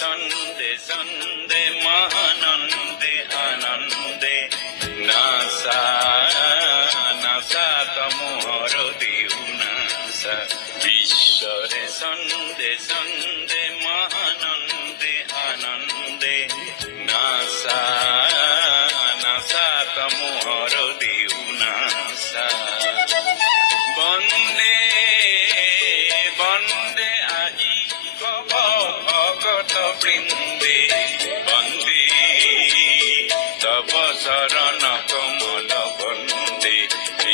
সন্দে সন্দে মহানন্দে আনন্দে NASA NASA তমোহর দেউ NASA ঈশ্বরে সন্দে সন্দে মহানন্দে আনন্দে নাসা নাসা তমোহর দেউ নাসা বন্দে বন্দে আজি কব ভগত বৃন্দে বন্দে তব শরণ কমল বন্দে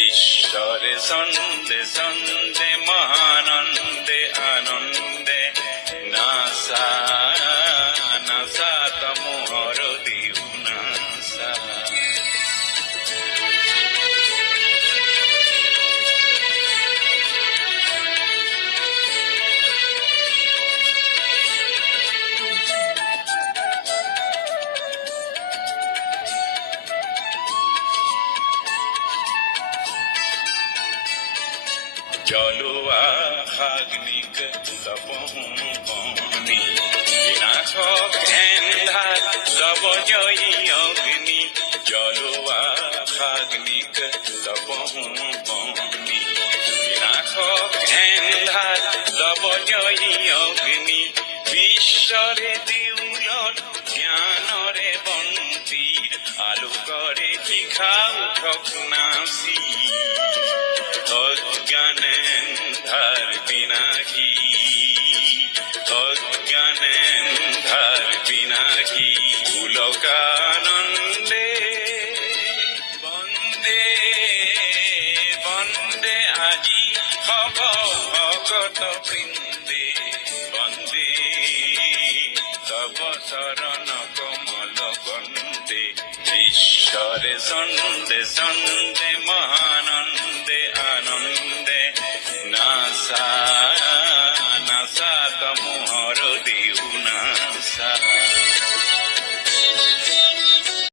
ঈশ্বরে সন্দে সন্দে মহানন্দে আনন্দে নাসা নাসা তমোহর দেউ নাসা জলুয়া খাগ্নিক তপহু বনি বিনাশ এন্ধার তব জয়ী অগ্নি জলুয়া খাগ্নিক তপহু বনি বিনাশ এন্ধার তব জয়ী অগ্নি ঈশ্বরে দেউলত জ্ঞানরে বন্তি আলোকরে শিখাও ঠক নাসি অজ্ঞানেন্ধার বিনাশী অজ্ঞানেন্ধার বিনাশী পুলকানন্দে বন্দে বন্দে আজি হব ভগত বৃন্দে বন্দে তব শরণ কমল বন্দে ঈশ্বরে সন্দে সন্দে